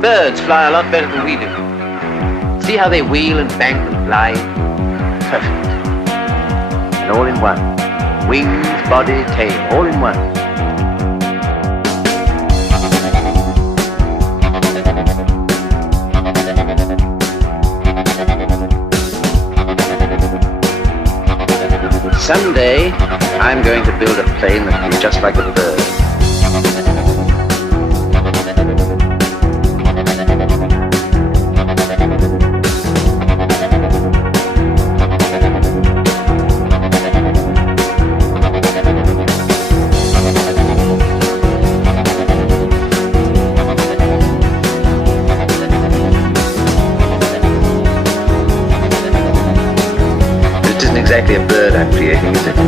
birds fly a lot better than we do. See how they wheel and bank and glide? Perfect. And all in one. Wings, body, tail, all in one. Someday, I'm going to build a plane that will be just like a bird. Exactly a bird I'm creating, is it? At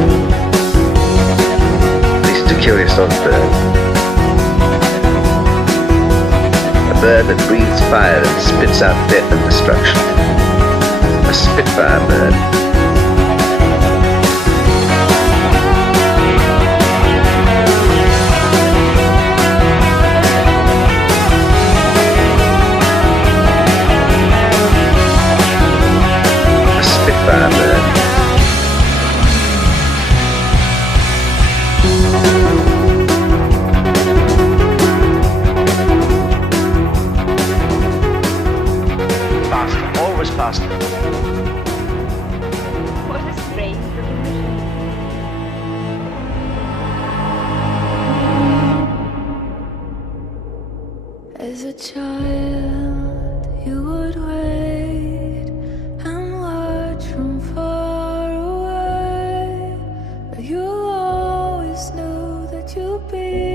least it's a curious sort of bird. A bird that breathes fire and spits out death and destruction. A Spitfire bird. A Spitfire bird. Faster. What a strange looking machine. As a child, you would wait and watch from far away, but you always knew that you'd be